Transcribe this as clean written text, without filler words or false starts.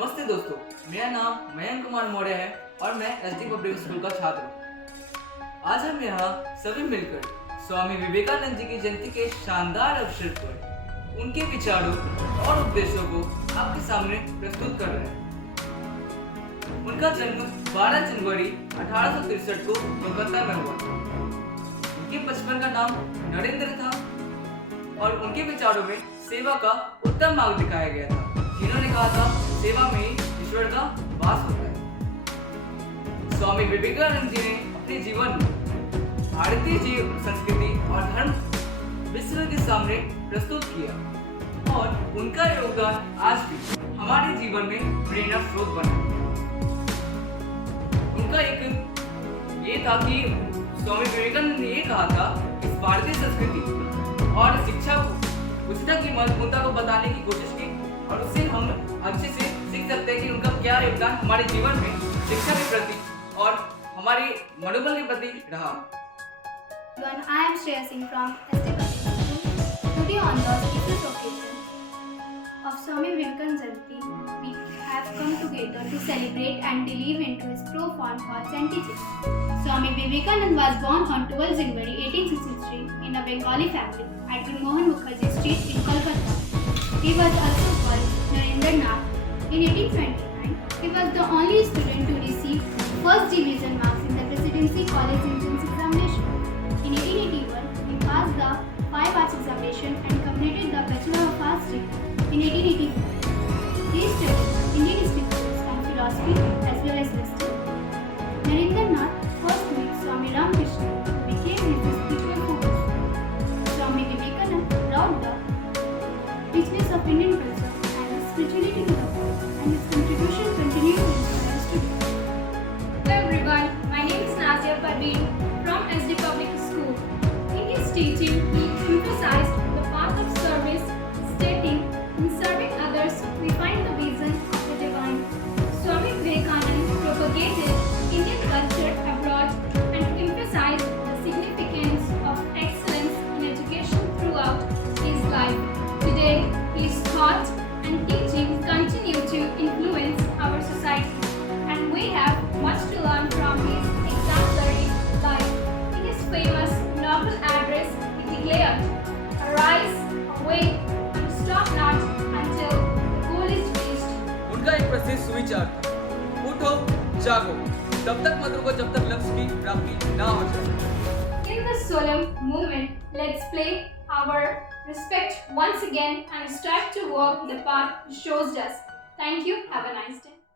नमस्ते दोस्तों, मेरा नाम मयंक कुमार मौर्य है और मैं एसडी पब्लिक स्कूल का छात्र हूँ। आज हम यहाँ सभी मिलकर स्वामी विवेकानंद जी की जयंती के शानदार अवसर पर उनके विचारों और उपदेशों को आपके सामने प्रस्तुत कर रहे हैं। उनका जन्म 12 जनवरी 1863 को कोलकाता में हुआ था। उनके बचपन का नाम नरेंद्र था और उनके विचारों में सेवा का उत्तम मार्ग दिखाया गया था। जिन्होंने कहा था, सेवा में ईश्वर का वास होता है। स्वामी विवेकानंद जी ने अपने जीवन में भारतीय संस्कृति और धर्म विश्व के सामने प्रस्तुत किया और उनका योगदान आज भी हमारे जीवन में प्रेरणा स्रोत बना। उनका एक ये था कि स्वामी विवेकानंद ने ये कहा था कि भारतीय संस्कृति और शिक्षा को उच्चता की महत्वपूर्णता को बताने की कोशिश की और उससे हम अच्छे से सीख सकते हैं कि उनका क्या योगदान हमारे जीवन में शिक्षा के प्रति और हमारे मनोबल के प्रति रहा। I am Shreya Singh from SD Public School. Today on the auspicious occasion of Swami Vivekananda Jayanti, we have come together to celebrate and delve into his profound thoughts and teachings. Swami Vivekananda was born on 12 January 1863 in a Bengali family at Guru Mohan Mukherjee Street in Kolkata. He was also called Narendra Nath. In 1829, he was the only student to receive first division marks in the Presidency College Entrance Examination. In 1881, he passed the 5 arts examination and completed the Bachelor of Arts degree. In 1884, he studied Indian history and philosophy as well as Western. Narendra Nath first met Swami Ramakrishna, who became his spiritual focus. Swami Vivekananda brought the richness of Indian culture and spirituality to the world, and his contribution continued to inspire us today. Hello everyone, my name is Nazia Parveen from SD Public School. In his teaching, he emphasized the path of service, stating, in serving others, we find the vision of the divine. Swami Vivekananda propagated Indian culture abroad and emphasized the significance of excellence in education throughout his life. Today, his thoughts and teachings continue to influence our society, and we have much to learn from his exemplary life. In his famous noble address, he declared, "Arise, awake, and stop not until the goal is reached." उनका एक प्रसिद्ध सुविचार था, उठो जागो, तब तक मत रुको जब तक लक्ष्य की प्राप्ति ना हो जाए। In this solemn moment, let's play our respect once again and strive to walk the path he shows us. Thank you. Have a nice day.